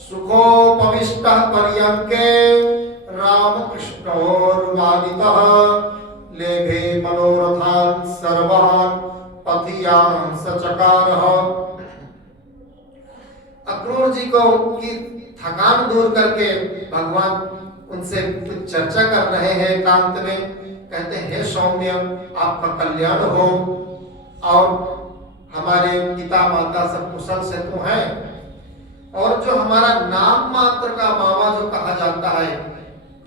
सुखोपविष्टः पर्यङ्के रामकृष्णोर्वादितः लेभे मनोरथान् सर्वान् पथियान् सचकारः। अक्रूर जी को की थकान दूर करके भगवान उनसे कुछ चर्चा कर रहे हैं एकांत में। कहते हैं, हे सौम्य, आपका कल्याण हो और हमारे पिता माता सब कुशल से तो हैं, और जो हमारा नाम मात्र का मामा जो कहा जाता है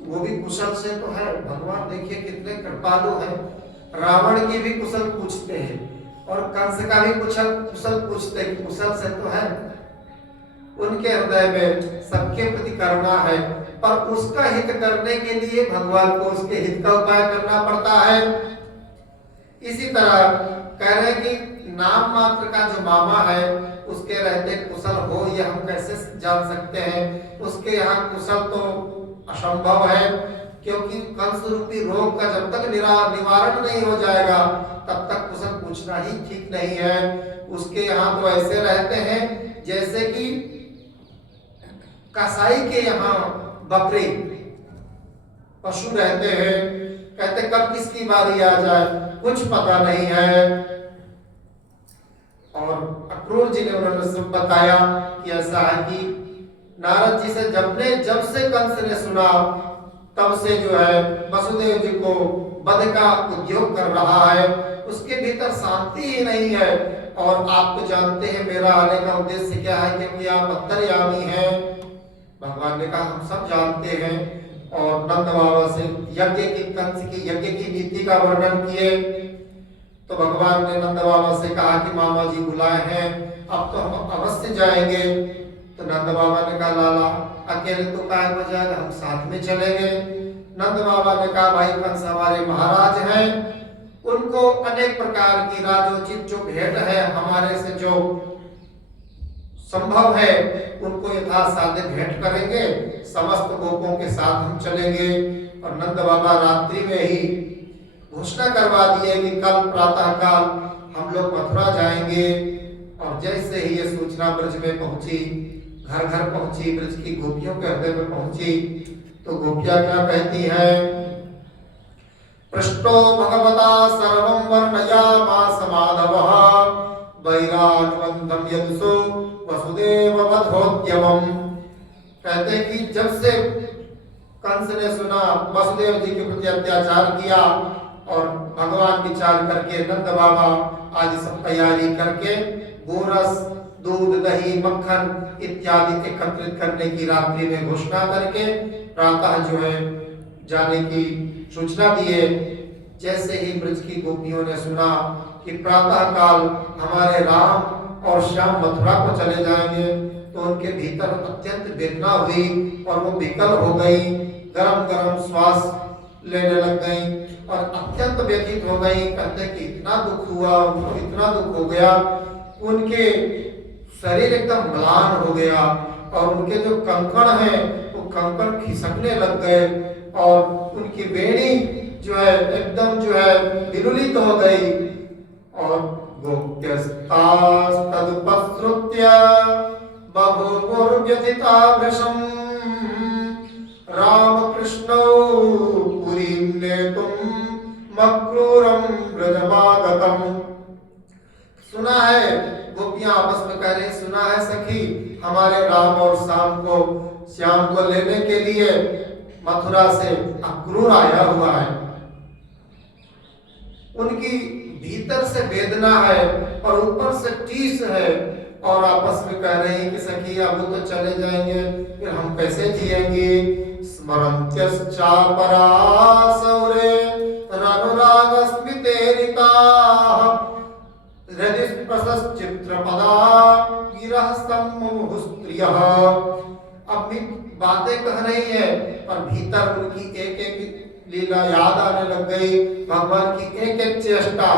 वो भी कुशल से तो है। भगवान देखिए कितने कृपालु हैं, रावण की भी कुशल पूछते हैं और कंस का भी कुशल पूछते हैं कि कुशल से तो है। उनके हृदय में सबके प्रति करुणा है, पर उसका हित करने के लिए भगवान को उसके हित का उपाय करना पड़ता है। इसी तरह कह रहे हैं कि नाम मात्र का जो मामा है उसके रहते कुशल हो ये हम कैसे जान सकते हैं। उसके यहाँ कुशल तो असंभव है, क्योंकि कंस रूपी रोग का जब तक निवारण नहीं हो जाएगा तब तक कुशल पूछना ही ठीक नहीं है। उसके यहाँ तो ऐसे रहते हैं जैसे कि कसाई के यहाँ बकरी पशु रहते हैं। कहते कब किसकी बारी आ जाए कुछ पता नहीं है। और अक्रूर जी ने उन्होंने सब बताया कि ऐसा है कि नारद जी से जब से कंस ने सुना तब से जो है वसुदेव जी को वध का उद्योग कर रहा है, उसके भीतर शांति ही नहीं है। और आप तो जानते हैं मेरा आने का उद्देश्य क्या है, क्योंकि आप अंतर्यामी हैं। भगवान ने कहा हम सब जानते हैं, और नंद बाबा से कंस की यज्ञ की नीति का वर्णन किए। तो भगवान ने नंद बाबा से कहा कि मामा जी बुलाए हैं, अब तो हम अवश्य जाएंगे। तो नंद बाबा ने कहा लाला अकेले तो काय हो जाएगा, हम साथ में चलेंगे। नंद बाबा ने कहा भाई कंस हमारे महाराज हैं, उनको अनेक प्रकार की राजोचित जो भेंट है हमारे से जो संभव है उनको यथासाध्य भेंट करेंगे, समस्त गोपों के साथ हम चलेंगे। और नंद बाबा रात्रि में ही घोषणा करवा दिए कि कल प्रातः काल हम लोग मथुरा जाएंगे। और जैसे ही ये सूचना ब्रज में पहुंची, घर घर पहुंची, ब्रज की गोपियों के हृदय में पहुंची, तो गोपियां क्या कहती हैं, पृष्ठो भगवता सर्वं वर्णयामास माधवः वैराग्यवन्तं यदसो वसुदेव वधोद्यमम्। कहते कि जब से कंस ने सुना वसुदेव जी के प्रति अत्याचार किया, और भगवान विचार करके नंद बाबा आदि सब तैयारी करके गोरस दूध दही मक्खन इत्यादि एकत्रित करने की रात्रि में घोषणा करके प्रातः जो है जाने की सूचना दिए। जैसे ही ब्रज की गोपियों ने सुना कि प्रातः काल हमारे राम और श्याम मथुरा को चले जाएंगे, तो उनके भीतर अत्यंत वेदना हुई और वो विकल हो गई, गरम गरम श्वास लेने लग गई और अत्यंत व्यथित हो गई। कहते कि इतना दुख हुआ, उनको इतना दुख हो गया, उनके शरीर एकदम म्लान हो गया और उनके जो कंकण हैं वो कंकण खिसकने लग गए और उनकी बेड़ी जो है एकदम जो है विलुलित हो गई। और गोप्यस्तास्तदुपश्रुत्य बभूवुर्व्यथिता भृशं रामकृष्णौ पुरीं नेतुं मक्रूरं ब्रजमागतम्। सुना है, गोपियां आपस में कह रही, सुना है सखी हमारे राम और श्याम को लेने के लिए मथुरा से अक्रूर आया हुआ है। उनकी भीतर से वेदना है और ऊपर से टीस है, और आपस में कह रही कि सखी अब तो चले जाएंगे, फिर हम कैसे जिएंगे। स्मरन्त्यश्चापरासौरे रनुरागस्मितेरिताः हृदि प्रशस्चित्रपदा गिरः सम्मुहुः स्त्रियः। अब भी बातें कह रही है पर भीतर उनकी एक एक लीला याद आने लग गई, भगवान की एक एक चेष्टा,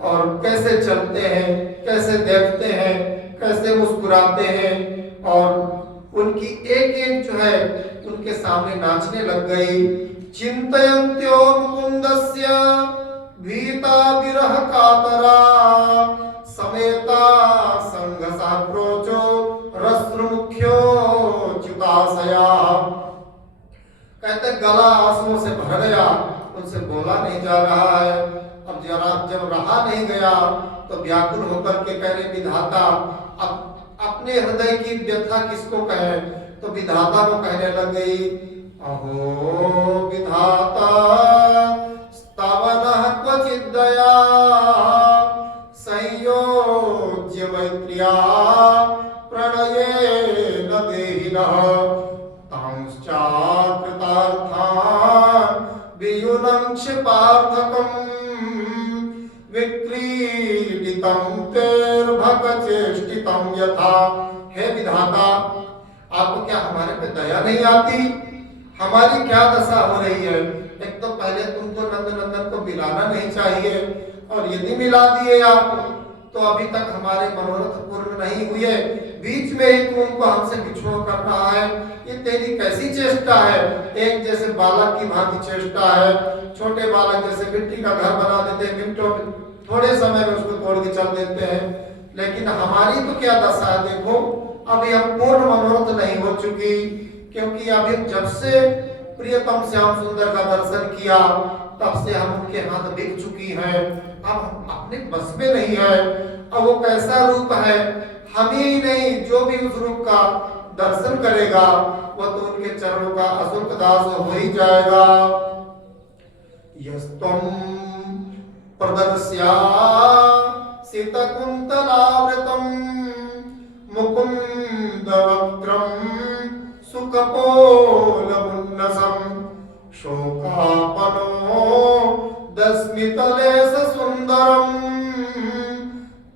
और कैसे चलते हैं, कैसे देखते हैं, कैसे मुस्कुराते हैं, और उनकी एक एक जो है उनके सामने नाचने लग गई। चिंतयन्त्यो मुकुंदस्य भीता विरह कातरा समेता संग साप्रोचो रस्रुमुख्यो आशया। कहते गला आंसुओं से भर गया, उनसे बोला नहीं जा रहा है। अब जब रहा नहीं गया तो व्याकुल होकर के कह रहे विधाता, अब अपने हृदय की व्यथा किसको कहे, तो विधाता को कहने लग गई, अहो विधाता स्तवनः क्वचित् दया संयोज्य मैत्र्या प्रणयेन देहिनः तांश्चाकृतार्थान् वियुनं क्षिपार्थकम् विक्रीडितं तेर्भकचेष्टितं यथा। हे विधाता, आपको क्या हमारे पे दया नहीं आती? हमारी क्या दशा हो रही है? एक तो पहले तुमको नंद नंदन को मिलाना नहीं चाहिए, और यदि मिला दिए आप तो अभी तक हमारे मनोरथ पूर्ण नहीं हुए, बीच में ही तू उनको हमसे बिछोड़ कर रहा है। ये तेरी कैसी चेष्टा है? एक जैसे बालक की भांति चेष्टा है। छोटे बालक जैसे मिट्टी का घर बना देते हैं, मिनटों थोड़े समय में उसको तोड़ के चल देते हैं, लेकिन हमारी तो क्या दशा है देखो। अभी हम पूर्ण मनोरथ नहीं हो चुकी, क्योंकि अभी जब से प्रियतम श्याम सुंदर का दर्शन किया तब से हम उनके हाथ बिक चुकी हैं। अब अपने बस में नहीं है। अब वो कैसा रूप है, हम ही नहीं जो भी उस रूप का दर्शन करेगा वो तो उनके चरणों का अशुल्क दास हो ही जाएगा। यस्तम प्रदर्श्या सीतकुंतलावृतम मुकुंद वक्त्रम सुकपोलमुन्नसम शोकापनो दस्मितले सुंदरम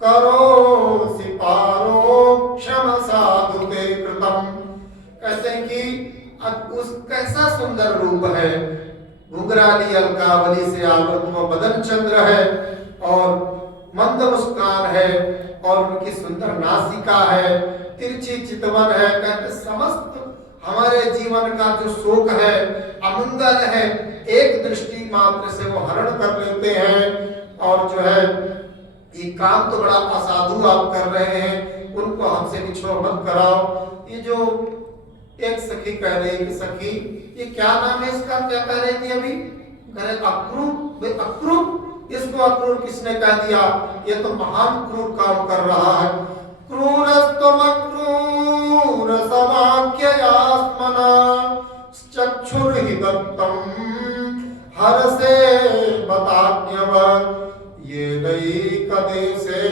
करोसि पारोक्षम साधु ते कृतम। कहते हैं कि अब उस कैसा सुंदर रूप है, घुंघराली अलकावली से आवृत वो बदन चंद्र है और मंद मुस्कान है और उनकी सुंदर नासिका है, तिरछी चितवन है। कहते समस्त हमारे जीवन का जो शोक है, अमंगल है, एक दृष्टि मात्र से वो हरण कर लेते हैं। और जो है ये काम तो बड़ा असाधु आप कर रहे हैं, उनको हमसे बिछोड़ मत कराओ। ये जो एक सखी कह रही कि सखी ये क्या नाम है इसका, क्या कह रही थी अभी? कह रहे अक्रूर। वे अक्रूर, इसको अक्रूर किसने कह दिया? ये तो महान क्रूर काम कर रहा है। क्रूरस्तम अक्रूर समाख्ययास्मना चक्षुर्हि दत्तम हरसे बताज्ञवत् ये दैकदेशे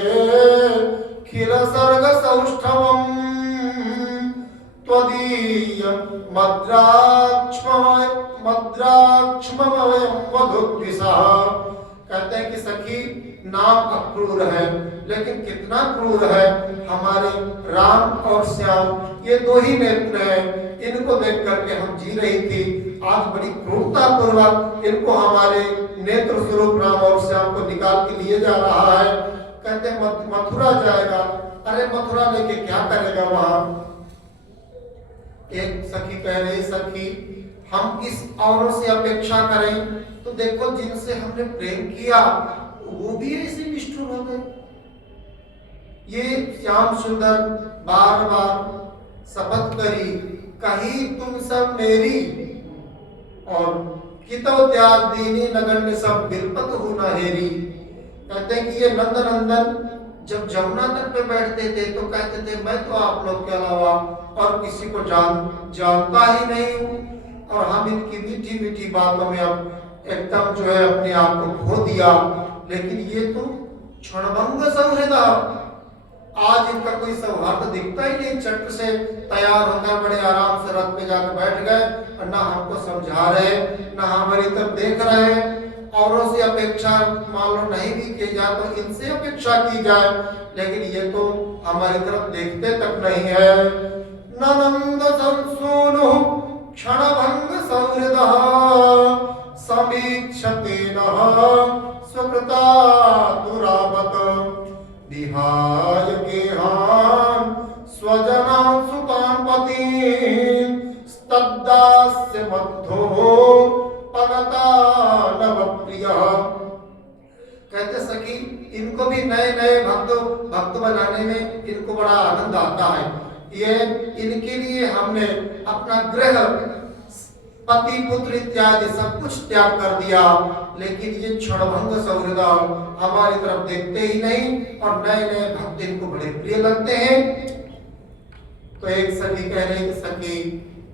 खिल सर्ग सौष्ठवम् त्वदीय मद्राक्ष्ममवयं वधुद्विषः। कहते हैं कि सखी नाम अक्रूर है, लेकिन कितना क्रूर है। हमारे राम और श्याम ये दो ही नेत्र हैं, इनको देख करके हम जी रही थी। आज बड़ी क्रूरता पूर्वक इनको हमारे नेत्र स्वरूप राम और श्याम को निकाल के लिए जा रहा है। कहते मथुरा जाएगा। अरे मथुरा लेके क्या करेगा वहां? एक सखी कह रही सखी हम किस औरों से अपेक्षा करें? तो देखो जिनसे हमने प्रेम किया वो भी ऐसे निष्ठुर हो गए। ये श्याम सुंदर बार बार शपथ करी कही तुम सब मेरी, और कितो त्याग दीनी नगण्य सब बिरपत हो न हेरी। कहते हैं कि ये नंद नंदन जब जमुना तट पे बैठते थे तो कहते थे मैं तो आप लोग के अलावा और किसी को जानता ही नहीं हूँ, और हम इनकी मीठी मीठी बातों में अब एकदम जो है अपने आप को खो दिया। लेकिन ये तो क्षणभंग सौहृद, आज इनका कोई सौहार्द दिखता ही नहीं। चट से तैयार होकर बड़े आराम से रथ पे जाकर बैठ गए, और ना हमको समझा रहे ना हमारी तरफ देख रहे। औरों से अपेक्षा मान लो नहीं भी की जाए तो इनसे अपेक्षा की जाए, लेकिन ये तो हमारी तरफ देखते तक नहीं है। ननंद संसूनु क्षणभंग सौहृदः समीक्षते नः स्वकृता दुरावत विहाय गेहान् स्वजनान् सुतान् पतीन् स्तब्दास्य मद्धो पगता नवप्रियः। कहते सखी इनको भी नए नए भक्त बनाने में इनको बड़ा आनंद आता है। ये इनके लिए हमने अपना गृह, पति पुत्र इत्यादि सब कुछ त्याग कर दिया, लेकिन ये क्षणभंग सौहृदा हमारी तरफ देखते ही नहीं और नए नए भक्त इनको बड़े प्रिय लगते हैं। तो एक सखी कह रहे कि सखी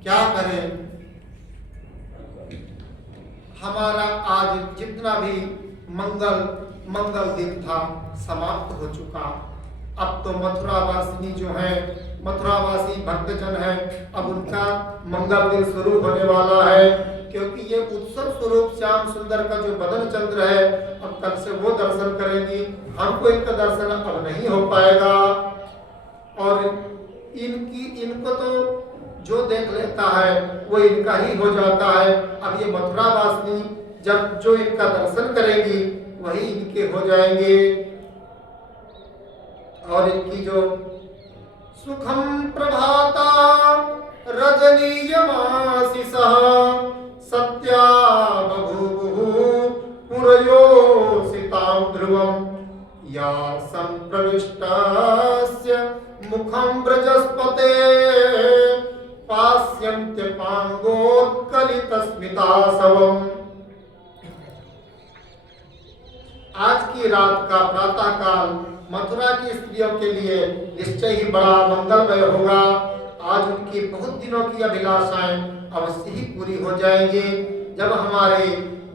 क्या करें, हमारा आज जितना भी मंगल दिन था समाप्त हो चुका। अब तो मथुरावासिनी जो है, मथुरावासी भक्तजन है, अब उनका मंगल दिन शुरू होने वाला है, क्योंकि ये उत्सव स्वरूप श्याम सुंदर का जो बदन चंद्र है, अब कल से वो दर्शन करेंगी, हमको इनका दर्शन अब नहीं हो पाएगा। और इनको तो जो देख लेता है वो इनका ही हो जाता है। अब ये मथुरावासिनी जब जो इनका दर्शन करेंगी वही इनके हो जाएंगे। और इनकी जो सुखम प्रभाता रजनीयमासिसः सत्या बभूवुः पुरयोसितां ध्रुवम् या संप्रविष्टस्य मुखं ब्रजस्पते पास्यन्त्य पांगोत्कलितस्मितासवम्। आज की रात का प्रातः काल मथुरा की स्त्रियों के लिए निश्चय ही बड़ा मंगलमय होगा। आज उनकी बहुत दिनों की अभिलाषाएं अवश्य ही पूरी हो जाएंगी, जब हमारे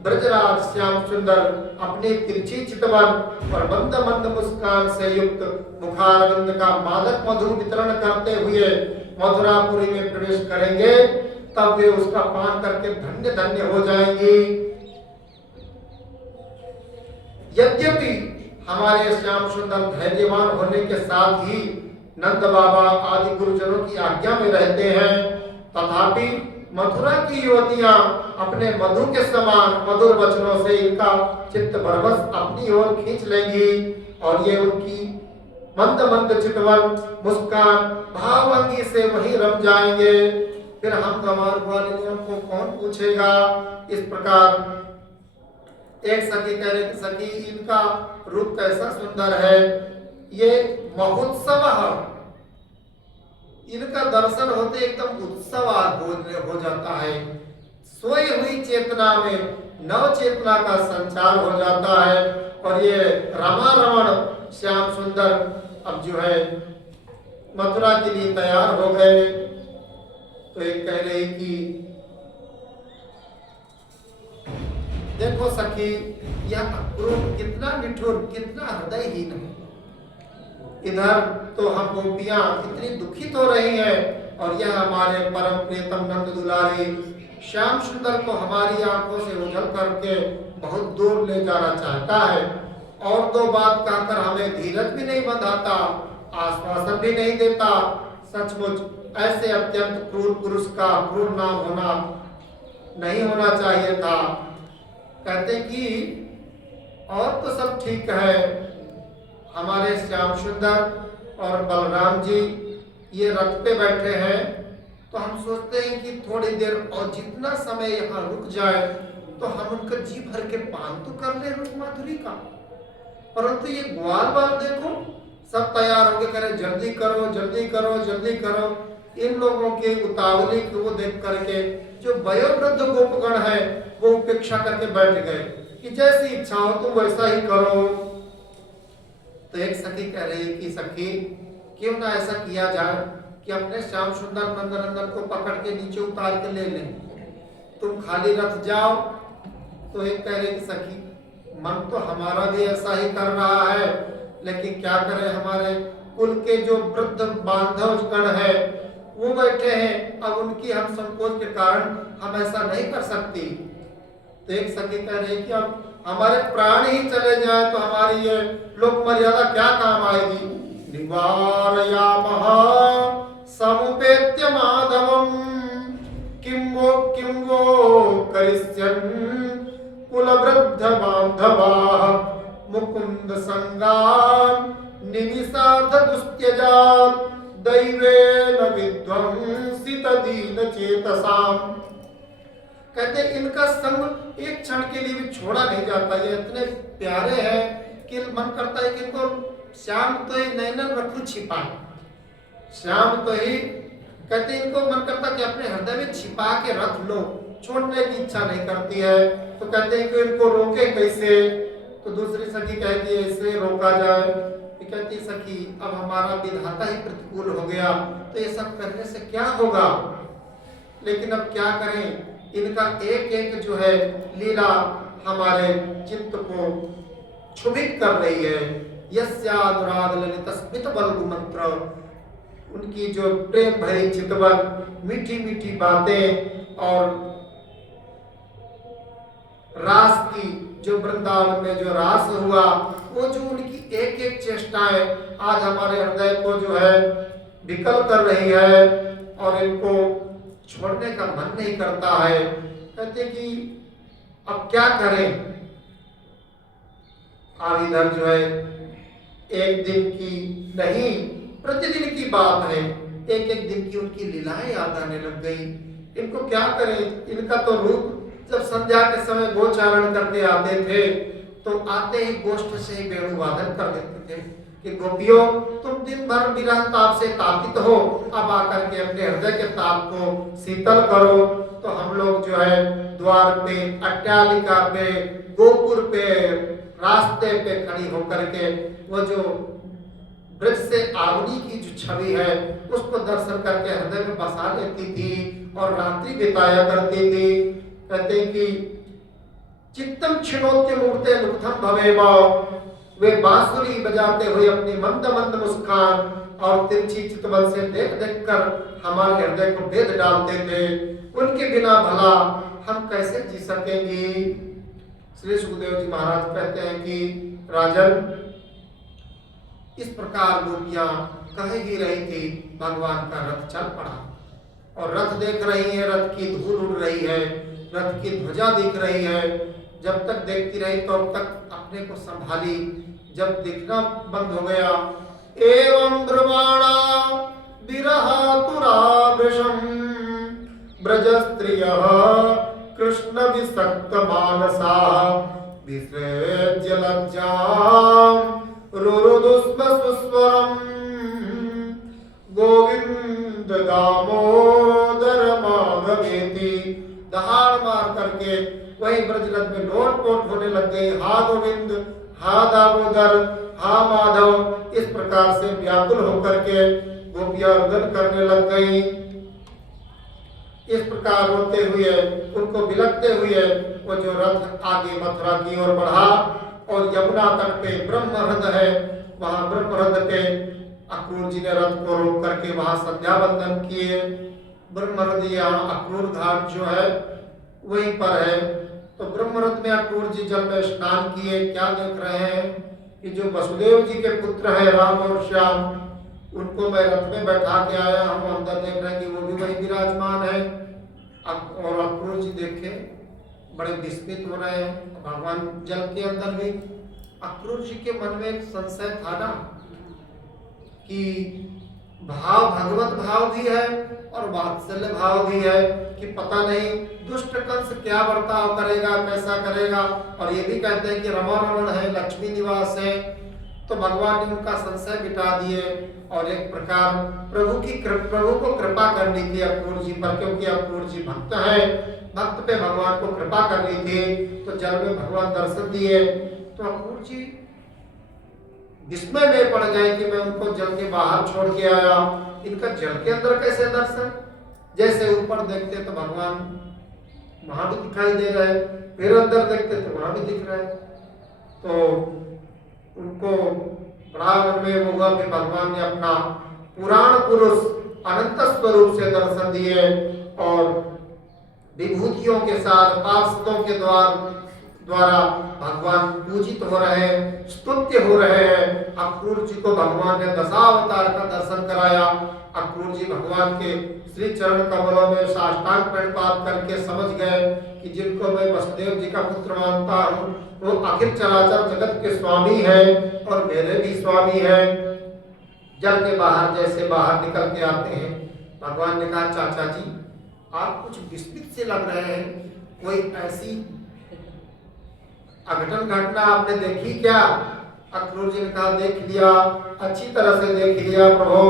ब्रजराज श्याम सुंदर अपने तिरछी चितवन और मंद मंद मुस्कान से युक्त मुखारविंद का मादक मधु वितरण करते हुए मथुरापुरी में प्रवेश करेंगे, तब वे उसका पान करके धन्य धन्य हो जाएंगे। यद्यपि हमारे श्याम सुंदर धैर्यवान होने के साथ ही नंद बाबा आदि गुरुजनों की आज्ञा में रहते हैं, तथापि मथुरा की युवतियां अपने मधु के समान मधुर वचनों से इनका चित्त बरबस अपनी ओर खींच लेंगी और ये उनकी मंद मंद चितवन मुस्कान भावभंगी से वहीं रम जाएंगे। फिर हम गंवार ग्वालिनियों को कौन पूछेगा। इस प्रकार एक सखी कह रही कि सखी इनका रूप कैसा सुंदर है, ये महोत्सव है, इनका दर्शन होते एकदम उत्सव हो जाता है। सोई हुई चेतना में नव चेतना का संचार हो जाता है और ये रमा रमण श्याम सुंदर अब जो है मथुरा के लिए तैयार हो गए। तो एक कह रही कि देखो सखी यह अक्रूर कितना निठुर, कितना हृदयहीन है। इधर तो हम गोपियां इतनी दुखित हो रही हैं और यह हमारे परम प्रियतम नंद दुलारी श्याम सुंदर को हमारी आंखों से ओझल करके बहुत दूर ले जाना चाहता है और दो बात कहकर हमें धीरज भी नहीं बंधाता, आश्वासन भी नहीं देता। सचमुच ऐसे अत्यंत क्रूर पुरुष का क्रूर नाम होना नहीं होना चाहिए था। कहते कि और तो सब ठीक है, हमारे श्याम सुंदर और बलराम जी ये रथ पे बैठे हैं, तो हम सोचते हैं कि थोड़ी देर और जितना समय यहाँ रुक जाए तो हम उनका जी भर के पान तो कर ले रूप माधुरी का। परंतु ये ग्वाल बाल देखो सब तैयार होके करें जल्दी करो जल्दी करो जल्दी करो। इन लोगों के उतावली को देख करके जो वयोवृद्ध गोपगण है वो उपेक्षा करके बैठ गए कि जैसी इच्छा हो तुम वैसा ही करो। तो एक सखी कह रही कि सखी क्यों ना ऐसा किया जाए कि अपने श्याम सुंदर नंदनंदन को पकड़ के नीचे उतार के ले लें, तुम खाली रथ जाओ। तो एक कह रही कि सखी मन तो हमारा भी ऐसा ही कर रहा है, लेकिन क्या करें, हमारे कुल के जो वृद्ध बांधव गण है वो बैठे हैं, अब उनकी हम संकोच के कारण हम ऐसा नहीं कर सकती। तो एक सखी कह रही कि अब हमारे प्राण ही चले जाए तो हमारी ये लोक मर्यादा क्या काम आएगी। निवारयामः समुपेत्य माधवम् किं वो करिष्यन् कुलवृद्ध बान्धवाः मुकुंद संगान् निमिषार्ध दुस्त्यजात् दैवेन विध्वंसित दीन चेतसाम्। कहते इनका संग एक क्षण के लिए भी छोड़ा नहीं जाता। ये इतने प्यारे हैं कि मन करता है कि इनको श्याम तो ही नैनन रखूं छिपाए, श्याम तो ही कहते हैं इनको मन करता कि अपने हृदय में छिपा के रख लो, छोड़ने की इच्छा नहीं करती है। तो कहते हैं कि इनको रोके कैसे? तो दूसरी सखी कहती है इससे रोका जाए। कहती सखी अब हमारा विधाता ही प्रतिकूल हो गया, तो ये सब करने से क्या होगा? लेकिन अब क्या करें, इनका एक एक जो है लीला हमारे चित्त को क्षुभित कर रही है। यस्यानुराग ललित स्मित बल्गु मंत्र, उनकी जो प्रेम भरी चितवन, मीठी मीठी बातें और रास की जो वृंदावन में जो रास हुआ, वो जो उनकी एक एक चेष्टाएं आज हमारे हृदय को जो है विकल कर रही है और इनको छोड़ने का मन नहीं करता है। कहते कि अब क्या करें? अब इधर जो है एक दिन की नहीं, प्रतिदिन की बात है, एक एक दिन की उनकी लीलाएं याद आने लग गई। इनको क्या करें? इनका तो रूप जब संध्या के समय गोचारण करके आते थे तो आते ही गोष्ठ से ही वेणु वादन कर देते थे कि गोपियों तुम दिन भर विरह ताप से तापित हो, अब आकर के अपने हृदय के ताप को शीतल करो। तो हम लोग जो है द्वार पे, अट्टालिका पे, गोपुर पे, रास्ते पे खड़ी होकर के वो जो ब्रज से आवनी की जो छवि है उसको दर्शन करके हृदय में बसा लेती थी और रात्रि बिताया करती थी। कहते कि चित्तम छिनोत्य मूर्ते मुग्धम भवेम, वे बांसुरी बजाते हुए अपनी मंद मंद मुस्कान और तिरछी चितवन से देख देख कर हमारे हृदय को भेद डालते थे। उनके बिना भला हम कैसे जी सकेंगे? श्री सुखदेव जी महाराज कहते हैं कि राजन, इस प्रकार गोपियां कह ही रही थी, भगवान का रथ चल पड़ा और रथ देख रही है, रथ की धूल उड़ रही है, रथ की ध्वजा दिख रही है। जब तक देखती रही तो अब तक अपने को संभाली, जब दिखना बंद हो गया, एवं ब्रह्माणा विरहातुरावृषम् ब्रज स्त्रियः कृष्ण विसक्त मानसाः विसृज्य लज्जाम् रुरुदुस्म सुस्वरम् गोविंद दामोदर माधवेति। दहाड़ मार करके वही ब्रजरथ में लोटपोट होने लग गई। हा गोविंद, हा दामोदर, हा माधव, इस प्रकार से व्याकुल होकर के गोपियां रुदन करने लग गई। इस प्रकार रोते हुए, उनको बिलखते हुए वो जो रथ आगे मथुरा की ओर बढ़ा और यमुना तट पे ब्रह्मरथ है, वहां ब्रह्मरथ पे अक्रूर जी ने रथ को रोक करके वहां संध्या वंदन किए। ब्रह्मरथ यहाँ अक्रूर घाट जो है वहीं पर है। तो ब्रह्मरथ में अक्रूर जी जल में स्नान किए। क्या देख रहे हैं कि जो वसुदेव जी के पुत्र है राम और श्याम, उनको मैं रथ में बैठा के आया हूँ। अंदर देख रहे हैं कि वो भी वही विराजमान है। और अक्रूर जी देखे बड़े विस्मित हो रहे हैं। भगवान जल के अंदर भी अक्रूर जी के मन में एक संशय था ना कि भाव भगवत भाव भी है और वात्सल्य भाव भी है कि पता नहीं दुष्ट कंस क्या बर्ताव करेगा, कैसा करेगा। और ये भी कहते हैं कि रमा रमण है, लक्ष्मी निवास है। तो भगवान ने उनका संशय मिटा दिए और एक प्रकार प्रभु को कृपा करनी थी अक्रूर जी पर, क्योंकि अक्रूर जी भक्त है, भक्त पे भगवान को कृपा करनी थी। तो जल में भगवान दर्शन दिए तो अक्रूर जी विस्मय में पड़ गए कि मैं उनको जल के बाहर छोड़ के आया, इनका जल के अंदर कैसे दर्शन? जैसे ऊपर देखते तो भगवान वहां भी दिखाई दे रहे, फिर अंदर देखते तो वहां भी दिख रहे। तो उनको बड़ा मन में वो हुआ कि भगवान ने अपना पुराण पुरुष अनंत स्वरूप से दर्शन दिए और विभूतियों के साथ पार्षदों के द्वारा भगवान पूजित हो रहे हैं, स्तुत्य हो रहे हैं। अक्रूर जी को भगवान ने दशावतार का दर्शन कराया। अक्रूर जी भगवान के श्री चरण कमलों में साष्टांग प्रणपात करके समझ गए कि जिनको मैं वसुदेव जी का पुत्र मानता हूँ वो अखिल चराचर जगत के स्वामी हैं और मेरे भी स्वामी हैं। जल के बाहर जैसे बाहर निकल के आते हैं, भगवान ने कहा चाचा जी आप कुछ विस्मित से लग रहे हैं, कोई ऐसी अघटन घटना आपने देखी क्या? अक्रूर जी ने कहा देख लिया, अच्छी तरह से देख लिया प्रभु।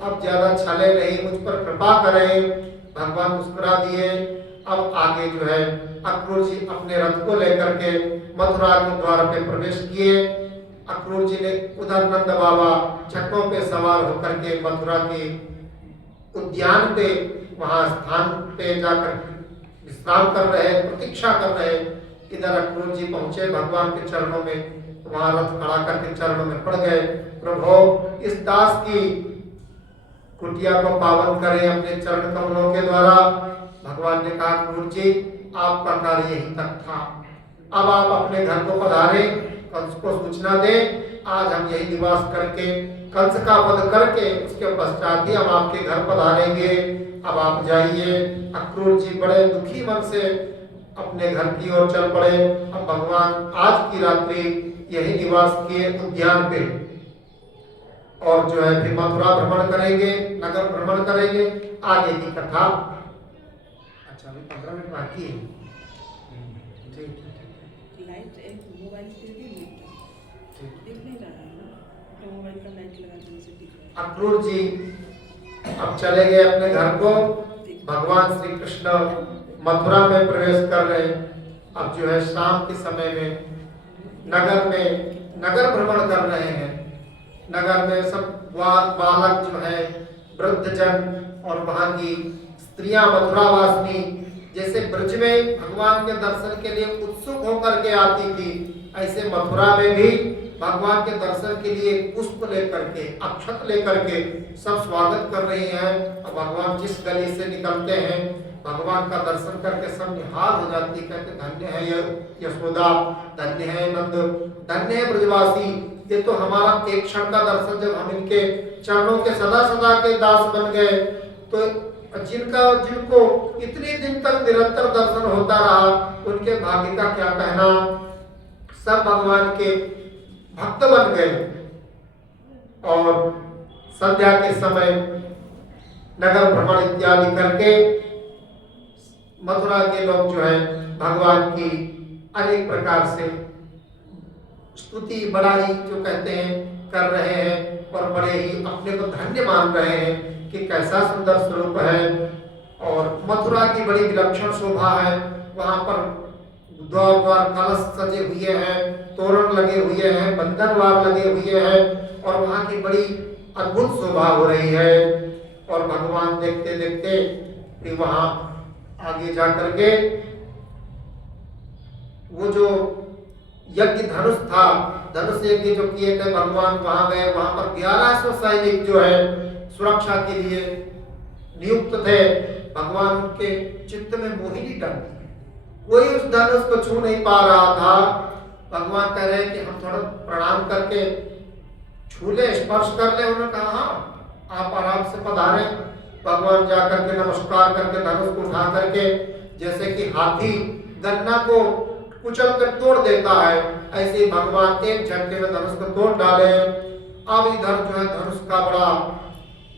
अब ज्यादा छले नहीं, मुझ पर कृपा करें। भगवान मुस्कुरा दिए। अब आगे जो है अक्रूर जी अपने रथ को लेकर के मथुरा के द्वार पे प्रवेश किए। अक्रूर जी ने उधर नंद बाबा छक्कों पे सवार होकर के मथुरा के उद्यान पे वहां स्थान पे जाकर विश्राम कर रहे, प्रतीक्षा कर रहे। इधर अक्रूर जी पहुंचे भगवान के चरणों में, वहां रथ खड़ा करके चरणों में पड़ गए। प्रभु इस दास की कुटिया को पावन करें अपने चरण कमलों के द्वारा। भगवान ने कहा अक्रूर जी आपका कार्य यही तक था, अब आप अपने घर को पधारे, कंस को सूचना दें, आज हम यही निवास करके कंस का वध करके उसके पश्चात ही हम आपके घर पधारेंगे, अब आप जाइए। अक्रूर जी बड़े दुखी मन से अपने घर की ओर चल पड़े। अब भगवान आज की रात्रि यही निवास किए उद्यान पे, और जो है फिर मथुरा भ्रमण करेंगे, नगर भ्रमण करेंगे। आगे की कथा अच्छा अभी 15 मिनट बाकी है। लाइट एक मोबाइल पे भी दिख नहीं रहा है ना, तो मोबाइल का लाइट लगा देने से दिख रहा है। अक्रूर जी अब चले गए अपने घर को। भगवान श्री कृष्ण मथुरा में प्रवेश कर रहे। अब जो है शाम के समय में नगर भ्रमण कर रहे हैं। नगर में सब बालक जो है, वृद्धजन और वहां की स्त्रियां मथुरावासिनी जैसे ब्रज में भगवान के दर्शन के लिए उत्सुक होकर के आती थी, ऐसे मथुरा में भी भगवान के दर्शन के लिए पुष्प लेकर के, अक्षत लेकर के सब स्वागत कर रही हैं। और भगवान जिस गली से निकलते हैं भगवान का दर्शन करके सब निहाल हो जाती, कहते धन्य है यशोदा, धन्य है नंद, धन्य है ब्रजवासी। ये तो हमारा एक क्षण का दर्शन, जब हम इनके चरणों के सदा सदा के दास बन गए, तो जिनको इतने दिन तक निरंतर दर्शन होता रहा, उनके भाग्य का क्या कहना। सब भगवान के भक्त बन गए। और संध्या के समय नगर भ्रमण इत्यादि करके मथुरा के लोग जो है भगवान की अनेक प्रकार से स्तुति बड़ाई जो कहते हैं कर रहे हैं, और बड़े ही अपने को धन्य मान रहे हैं कि कैसा सुंदर स्वरूप है। और मथुरा की बड़ी विलक्षण शोभा है। वहां पर द्वार कलश सजे हुए हैं, तोरण लगे हुए हैं, बंधनवार लगे हुए हैं, और वहां की बड़ी अद्भुत शोभा हो रही है। और भगवान देखते देखते फिर वहां आगे जाकर के वो जो यज्ञ धनुष था, धनुष यज्ञ जो किए थे भगवान, वहां गए। वहां पर 1100 सैनिक जो है सुरक्षा के लिए नियुक्त थे। भगवान के चित्त में मोहिनी डाल दी, कोई उस धनुष को छू नहीं पा रहा था। भगवान कह रहे कि हम थोड़ा प्रणाम करके छू ले, स्पर्श कर ले। उन्होंने कहा हाँ आप आराम से पधारे। भगवान जा करके नमस्कार करके धनुष को उठा करके, जैसे कि हाथी गन्ना को कुचल कर तोड़ देता है, ऐसे ही भगवान एक झटके में धनुष को तोड़ डाले। अब इधर जो है धनुष का बड़ा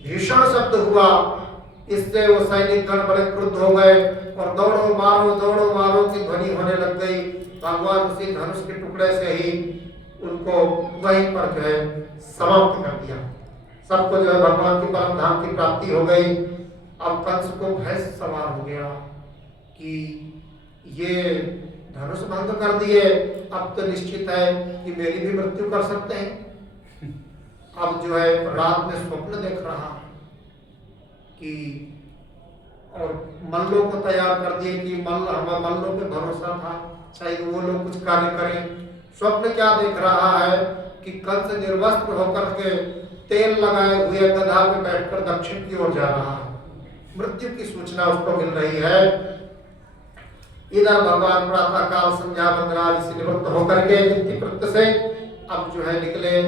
भीषण शब्द हुआ, इससे वो सैनिक गण बड़े क्रुद्ध हो गए और दौड़ो मारो की ध्वनि होने लग गई। भगवान उसी धनुष के टुकड़े से ही उनको वहीं पर जो है समाप्त कर दिया। सबको जो है भगवान की परम धाम की प्राप्ति हो गई। अब कंस को भय सवार हो गया कि ये धनुष भंग कर दिए, अब तो निश्चित है कि मेरी भी मृत्यु कर सकते हैं। अब जो है रात में स्वप्न देख रहा कि, और मल्लों को तैयार कर दिए कि मल्लों पे भरोसा था, शायद वो लोग कुछ कार्य करें। स्वप्न क्या देख रहा है कि कंस निर्वस्त्र होकर के तेल लगाए हुए गधा पे बैठकर दक्षिण की ओर जा रहा है। मृत्यु की सूचना उसको मिल रही है। इधर भगवान प्रातः काल संध्या वंदना से निवृत्त होकर के नित्य से अब जो है निकले।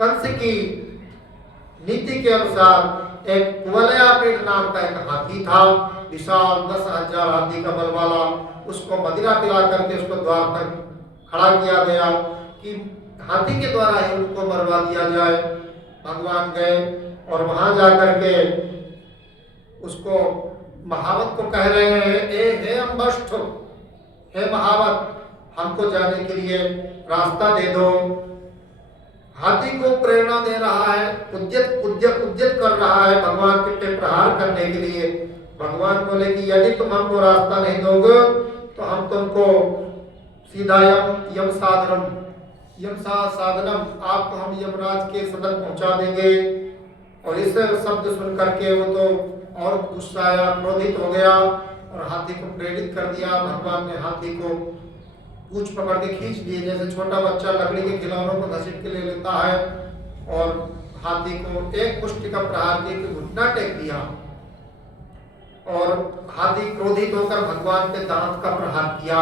कंस की नीति के अनुसार एक कुवलयापीठ नाम का एक हाथी था, विशाल 10,000 हाथी का बल वाला। उसको मदिरा पिला करके उसको द्वार पर खड़ा किया गया कि हाथी के द्वारा ही उनको मरवा दिया जाए। भगवान गए और वहां जाकर के उसको महावत को कह रहे हैं, हे अम्बष्ठ, हे महावत, हमको जाने के लिए रास्ता दे दो। हाथी को प्रेरणा दे रहा है, उद्यत कर रहा है भगवान पे प्रहार करने के लिए। भगवान बोले कि यदि तुम हमको रास्ता नहीं दोगे तो हम तुमको सीधा यम साधनम आपको हम यमराज के सदन पहुंचा देंगे। और इस शब्द सुन करके वो तो और गुस्सा आया, क्रोधित हो गया और हाथी को प्रेरित कर दिया। भगवान ने हाथी को पूंछ पकड़ के खींच लिए, जैसे छोटा बच्चा लकड़ी के खिलौनों को घसीट के ले लेता है, और हाथी को एक मुष्टि का प्रहार करके घुटना टेक दिया। और हाथी क्रोधित होकर भगवान पे दांत का प्रहार किया।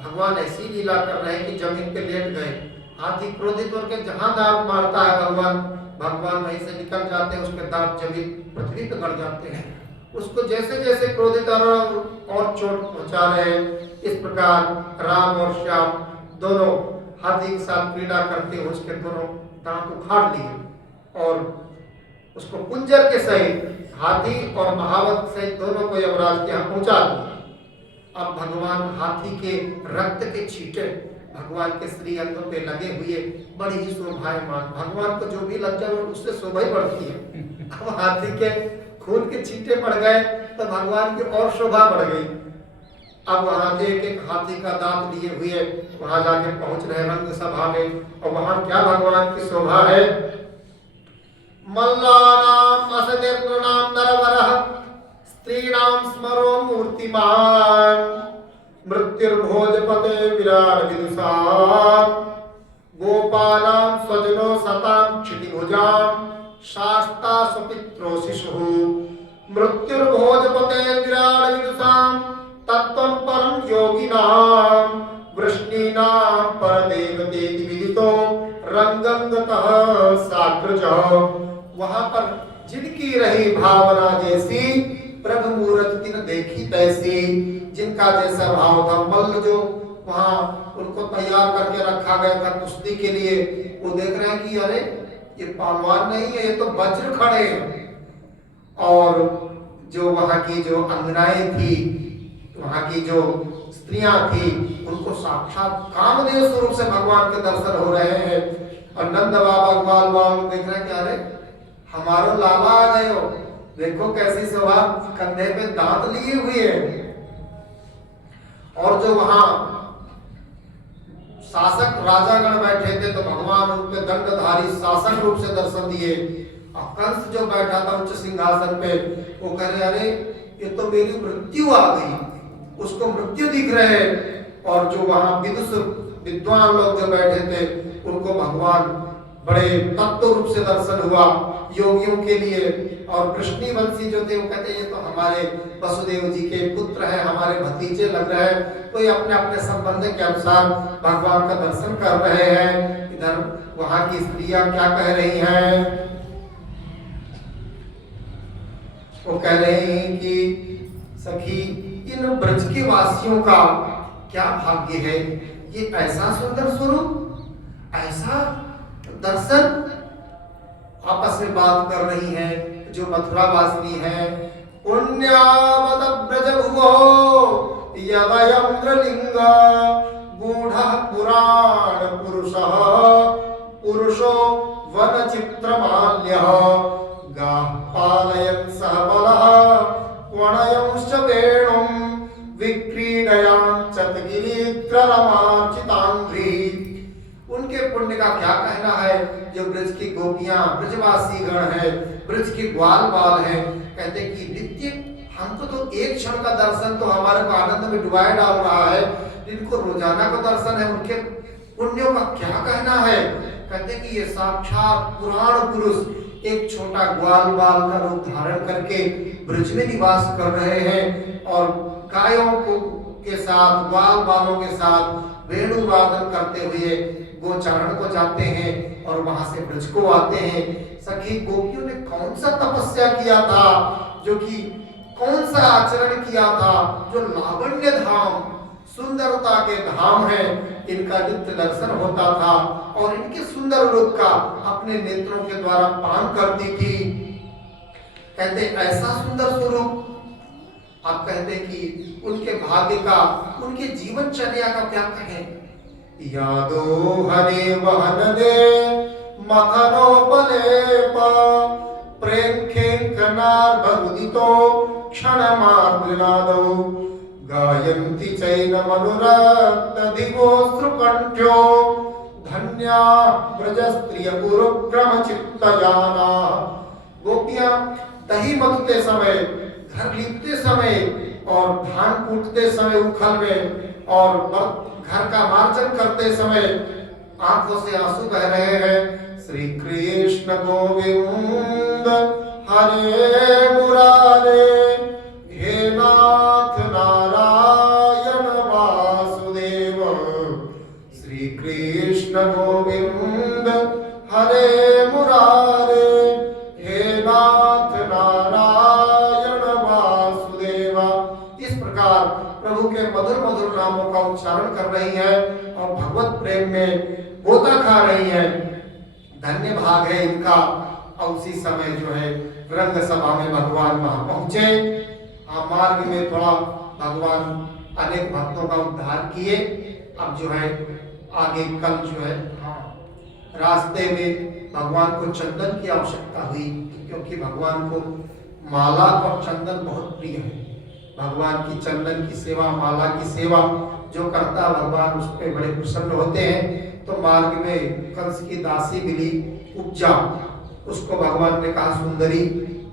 भगवान ऐसी लीला कर रहे हैं कि जमीन पे लेट गए। हाथी क्रोधित होकर जहां दांत मारता है भगवान वहीं से निकल जाते हैं, उसके दांत जमीन पृथ्वी पे गड़ जाते हैं। उसको जैसे जैसे क्रोधित और चोट पहुंचा रहे हैं। इस प्रकार राम और श्याम दोनों हाथी के साथ क्रीड़ा करते हुए उसके दोनों दांत उखाड़ लिए और उसको कुंजर के सहित हाथी और महावत सहित दोनों को यमराज के यहाँ पहुंचा दिया। अब भगवान हाथी के रक्त के छींटे भगवान के श्री अंगों पे लगे हुए बड़ी ही शोभायमान। भगवान को जो भी लग जाए उससे शोभा ही बढ़ती है। अब हाथी के खून के छींटे पड़ गए तो भगवान की और शोभा बढ़ गई। अब वहां एक एक हाथी का दांत लिए हुए वहां जाके पहुंच रहे रंग सभा में, और वहां क्या भगवान की शोभा है। मल्लानाम असनिर्गुणाम नरवरः स्त्रीणाम स्मरो मूर्तिमान मृत्युर्भोजपते विराट विदुषाम गोपालाम स्वजनो सताम क्षितिभुजाम शास्ता सुपित्रो शिशु मृत्युर्भोजपते विराट विदुषाम तत्त्वं परम योगिनाम वृष्णीनाम परदेवतेति विदितो रंगंगतः साग्रजः। वहां पर जिनकी रही भावना जैसी प्रभु मूरत तिन देखी तैसी। जिनका जैसा भाव था, मल्ल जो वहां उनको तैयार करके रखा गया था कुश्ती के लिए, वो देख रहे हैं कि अरे ये पहलवान नहीं है, ये तो वज्र खड़े हैं। और जो वहां की जो अंगनाएं थी, वहां की जो स्त्रियां थी, उनको साक्षात कामदेव स्वरूप से भगवान के दर्शन हो रहे हैं। और नंद बाबा ग्वाल बाबा देख रहे हैं कि अरे हमारो लाला आ गए हो, देखो कैसी शोभा, कंधे पे दांत लिए हुए हैं। और जो वहां शासक राजागण बैठे थे तो भगवान उनके दंडधारी शासक रूप से दर्शन दिए। और कंस जो बैठा था उच्च सिंहासन पे, वो कह रहे अरे ये तो मेरी मृत्यु आ गई, उसको मृत्यु दिख रहे। और जो वहां विद्वान लोग जो बैठे थे उनको भगवान बड़े तत्व रूप से दर्शन हुआ योगियों के लिए। और कृष्णी वंशी जो थे वो कहते ये तो हमारे वसुदेव जी के पुत्र हैं, हमारे भतीजे लग रहे हैं। तो ये अपने अपने संबंध के अनुसार भगवान का दर्शन कर रहे हैं। इधर वहां की स्त्रियां क्या कह रही हैं, वो कह रहे हैं कि सखी इन ब्रज के वासियों का क्या भाग्य है, ये ऐसा सुंदर स्वरूप, ऐसा दर्शन। आपस में बात कर रही हैं जो मथुरा वासिनी है। पुण्यावत ब्रज भुवो यवयंद्रलिंग गूढ़ः पुराण पुरुषः पुरुषो वन चित्रमाल्यः गाः पालयन् सह बलः वणयंश्च वेणुं विक्रीडयां चतगिरित्ररमार्चितांघ्रि। उनके पुण्य का क्या कहना है। जो ब्रज की गोपियां ब्रजवासी गण है, ब्रज के ग्वाल बाल है, कहते कि नित्य हमको तो एक क्षण का दर्शन तो हमारे को आनंद में डुबाए डाल रहा है, जिनको रोजाना का दर्शन है उनके पुण्यों का क्या कहना है। कहते कि ये साक्षात पुराण पुरुष एक छोटा ग्वाल बाल का रूप धारण करके ब्रज में निवास कर रहे हैं और गायों को के साथ ग्वाल बालों के साथ वेणु वादन करते हुए गोचारण को जाते हैं और वहां से ब्रज को आते हैं। सखी गोपियों ने कौन सा तपस्या किया था, जो कि कौन सा आचरण किया था, जो लावण्य धाम सुंदरता के धाम है, इनका नित्य दर्शन होता था और इनके सुंदर रूप का अपने नेत्रों के द्वारा पान करती थी। कहते ऐसा सुंदर स्वरूप। आप कहते कि उनके भाग्य का, उनके जीवन चर्या का क्या कहें। यादो हरे वहन दे मथनोपलेप प्रेङ्खेङ्कनार्भरुदितो क्षणमार्द्रनादौ गायन्ति चैनमनुरक्तदिवोऽश्रुकण्ठ्यो धन्या व्रजस्त्रियपुरुक्रमचित्तजाना। गोपियां दही मथते समय, घर लीपते समय और धान कूटते समय उखल में और घर का मार्जन करते समय आंखों से आंसू बह रहे हैं। श्री कृष्ण गोविंद हरे मुरारे हे नाथ नारायण वासुदेव। श्री कृष्ण गोविंद हरे मुरारे हे नाथ नारायण वासुदेव। इस प्रकार प्रभु के मधुर मधुर नामों का उच्चारण कर रही है और भगवत प्रेम में गोता खा रही है। धन्य भाग है इनका। और उसी समय जो है रंग सभा में भगवान वहां पहुंचे। मार्ग में थोड़ा भगवान अनेक भक्तों का उद्धार किए। अब जो है आगे कल जो है रास्ते में भगवान को चंदन की आवश्यकता हुई, क्योंकि भगवान को माला और चंदन बहुत प्रिय है। भगवान की चंदन की सेवा, माला की सेवा जो करता भगवान उस पर बड़े प्रसन्न होते हैं। तो मार्ग में कंस की दासी मिली उपजा, उसको भगवान ने कहा सुंदरी,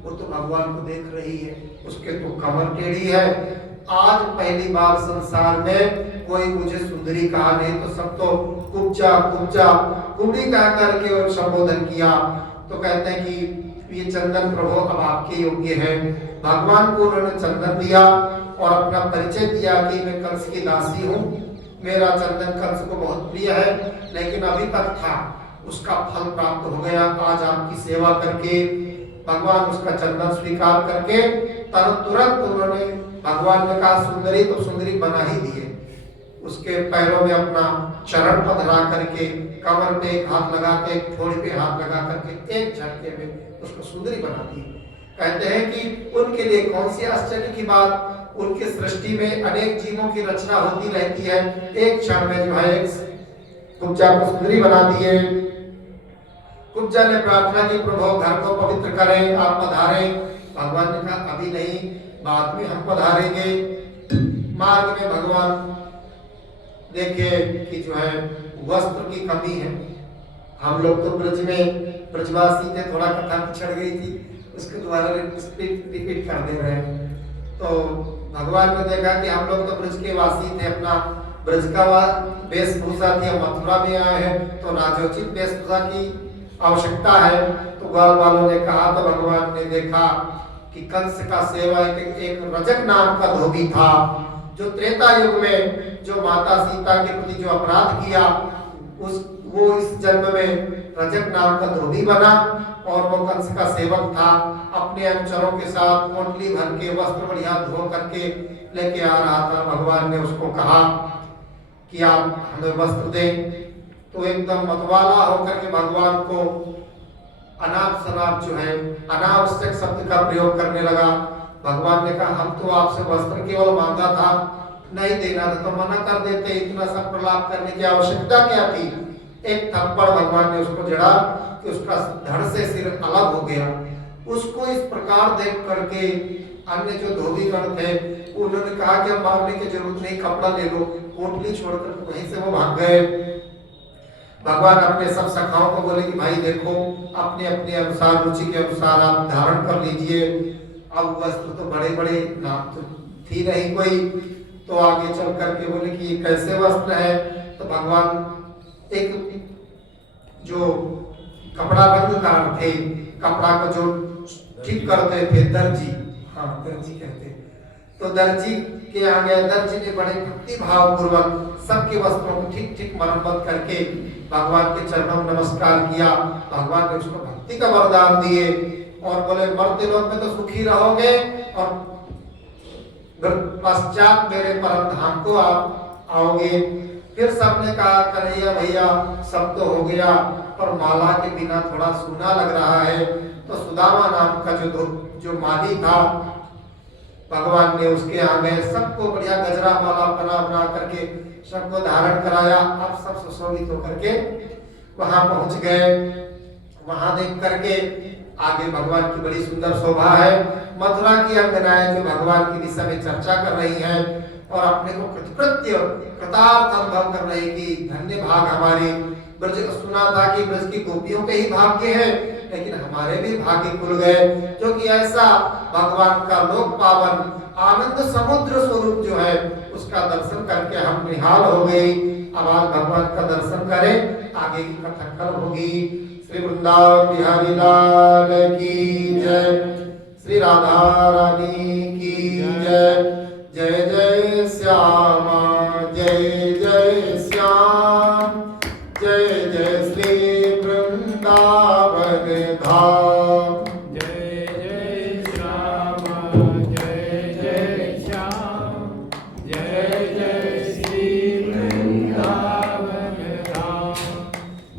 वो तो भगवान को देख रही है, उसके तो कमर टेढ़ी है। आज पहली बार संसार में कोई मुझे सुंदरी कहा नहीं, तो सब तो कुब्जा कुब्जा कुबड़ी कह करके और संबोधन किया। तो कहते हैं कि ये चंदन प्रभु अब आपके योग्य है। भगवान को उन्होंने चंदन दिया और अपना परिचय दिया कि मैं कंस की दासी हूँ, मेरा चंदन कंस को बहुत प्रिय है, लेकिन अभी तक था, उसका फल प्राप्त हो गया। आज आपकी सेवा करके भगवान उसका चंदन स्वीकार करके तुरंत उन्होंने, भगवान ने कहा सुंदरी, तो सुंदरी बना ही दिए। उसके पैरों में अपना चरण पधरा करके, कमर पे एक हाथ लगा के, ठोड़ी पे हाथ लगा करके एक झटके में उसको सुंदरी बना दी। कहते हैं कि उनके लिए कौन सी आश्चर्य की बात, उनके सृष्टि में अनेक जीवों की रचना होती रहती है, एक क्षण में जो है कुब्जा को सुंदरी बना दिए। कुब्जा ने प्रार्थना की प्रभु घर को पवित्र करें, आप पधारें। भगवान ने कहा अभी नहीं, बाद में हम पधारेंगे। मार्ग में भगवान देखे कि जो है वस्त्र की कमी है। हम लोग तो ब्रज में ब्रजवासी थे, थोड़ा कथा पिछड़ गई थी, उसको दोबारा रिपीट कर दे रहे हैं। तो भगवान ने देखा कि हम लोग तो ब्रज के वासी थे, अपना ब्रज का वेशभूषा थी, हम मथुरा में आए हैं तो राजोचित वेशभूषा की आवश्यकता है। तो ग्वाल वालों ने कहा, तो भगवान ने देखा कि कंस का सेवक एक रजक नाम का धोबी था, जो त्रेता युग में जो माता सीता के प्रति जो अपराध किया, वो इस जन्म में रजक नाम का धोबी बना और वो कंस का सेवक था। अपने अनुचरों के साथ पोटली भर के वस्त्र बढ़िया धो करके लेके आ रहा था। भगवान ने उसको कहा कि आप हमें वस्त्र दें। तो एकदम मतवाला होकर के भगवान को अनाप शनाप जो है अनावश्यक शब्द का प्रयोग करने लगा। भगवान ने कहा हम तो आपसे वस्त्र केवल मांगा था, नहीं देना था तो मना कर देते, इतना सब प्रलाप करने की आवश्यकता क्या थी। एक थप्पड़ भगवान ने उसको जड़ा कि उसका धड़ से सिर अलग हो गया। उसको इस प्रकार देख करके अन्य जो धोबीगण थे उन्होंने कहा कि अब मारने की जरूरत नहीं, कपड़ा ले लो, पोटली छोड़कर वहीं से वो भाग गए। भगवान अपने सब सखाओं को बोले कि भाई देखो, अपने अपने अनुसार, रुचि के अनुसार आप धारण कर लीजिए। अब वस्त्र तो बड़े बड़े नाम तो थी नहीं कोई, तो आगे चल करके बोले कि ये कैसे वस्त्र है। तो भगवान एक जो कपड़ा रंगकार थे, कपड़ा को जो ठीक करते थे, दर्जी, हाँ दर्जी कहते, तो दर्जी के यहाँ गए। दर्जी ने बड़े भक्ति भाव पूर्वक सबके वस्त्रों को ठीक ठीक मरम्मत करके भगवान के चरणों में नमस्कार किया। भगवान ने उसको भक्ति का वरदान दिए और बोले मर्त्य लोक में तो सुखी रहोगे और पश्चात मेरे परम धाम को आप आओगे। फिर सबने कहा कन्हैया भैया सब तो हो गया, पर माला के बिना थोड़ा सूना लग रहा है। तो सुदामा नाम का जो माली था, भगवान ने उसके यहाँ गए, सबको बढ़िया गजरा माला बना करके सबको धारण कराया। अब सब सुशोभित होकर के वहां पहुंच गए। वहां देख करके आगे भगवान की बड़ी सुंदर शोभा है। मथुरा की अंगनाएं जो भगवान की दिशा में चर्चा कर रही हैं और अपने को कृतकृत्य कृतार्थ अनुभव कर रही कि धन्य भाग हमारे ब्रज। सुना था कि ब्रज की गोपियों के ही भाग्य है, लेकिन हमारे भी भाग्य खुल गए, जो कि ऐसा भगवान का लोक पावन आनंद समुद्र स्वरूप जो है उसका दर्शन करके हम निहाल हो गए। अब आज भगवान का दर्शन करें, आगे की कथा कल होगी। श्री वृंदावन बिहारी लाल की जय, श्री राधा रानी की जय। जय जय श्यामा जय जय श्याम, जय जय श्री वृंदावन धाम। जय जय श्यामा जय जय श्याम, जय जय श्री वृंदावन धाम।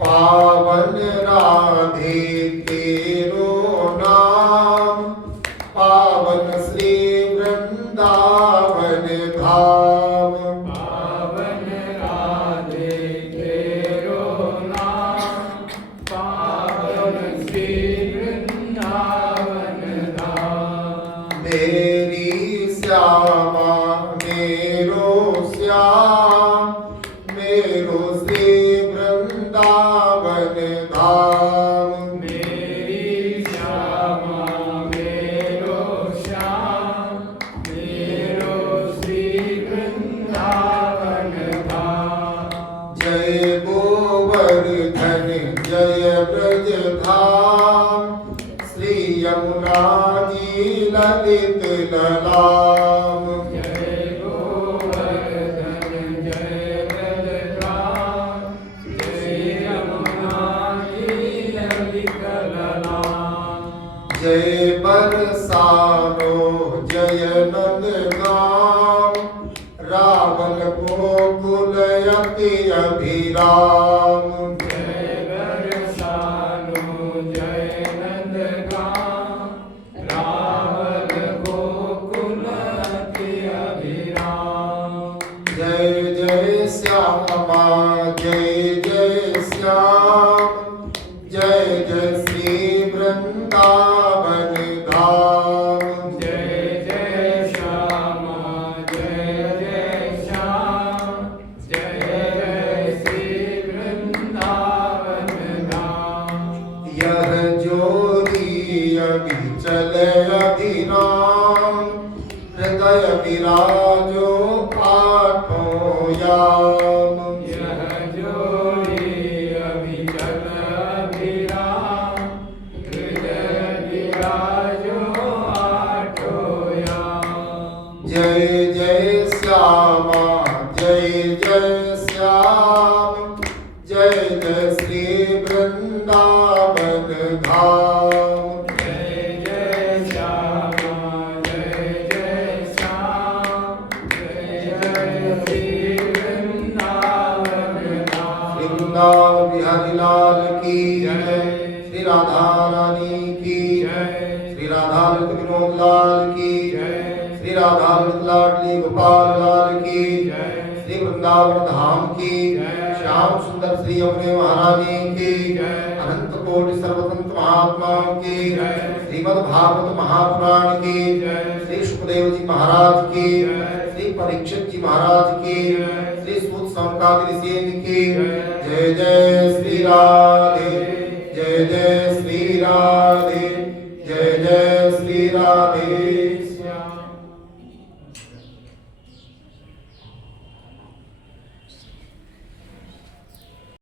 पावन राधे तेरो नाम, पावन श्री वृंदावन धाम। पावन राधे तेरो नाम, पावन श्री वृंदावन धाम। मेरी श्यामा मेरो श्याम, मेरो श्री वृंदावन धाम। मेरी श्यामा मेरो श्याम, मेरो श्री वृंदावन धाम। जय गोवर्धन जय ब्रज धाम, श्री यमुना जी ललित ललाम। जय गोवर्धन जय ब्रजधाम, जय यमुना जी ललित ललाम। जय बरसानो जय नंदगाम, रावण गोकुल अति अभिराम। जय बरसानो जय नंदगाम, रावण गोकुल अति अभिराम। जय जय श्यामा जय जय श्याम, जय जय श्री वृंदावन धाम। जय जय श्यामा जय जय श्याम, जय जय श्री वृंदावन धाम। यह जोरी अभिचल अभिराम, हृदय विराजो आठों याम। यह जोड़ी अभिचल अभिराम, हृदय विराजो आठों याम। जय जय श्यामा जय जय श्याम, जय जय श्री वृंदावन धाम। जय जय श्यामा जय जय श्याम, जय जय श्री वृंदावन धाम। श्री वृंदावन बिहारी लाल की जय, श्री राधा रानी की जय। श्री राधा ललित विनोद लाल की जय। श्री राधा ललित लाडली गोपाल लाल की जय। श्री वृंदावन धाम की जय। श्याम सुंदर श्री यमुने महारानी की जय। अनंत कोटि सर्वतंत्र महात्माओं की जय। श्रीमद् भागवत महापुराण की जय। श्री सुखदेव जी महाराज की जय। श्री परीक्षित जी महाराज की जय। श्री सूत सौनकादि ऋषियन की जय। जय जय श्री राधे, जय जय श्री राधे, जय जय श्री राधे।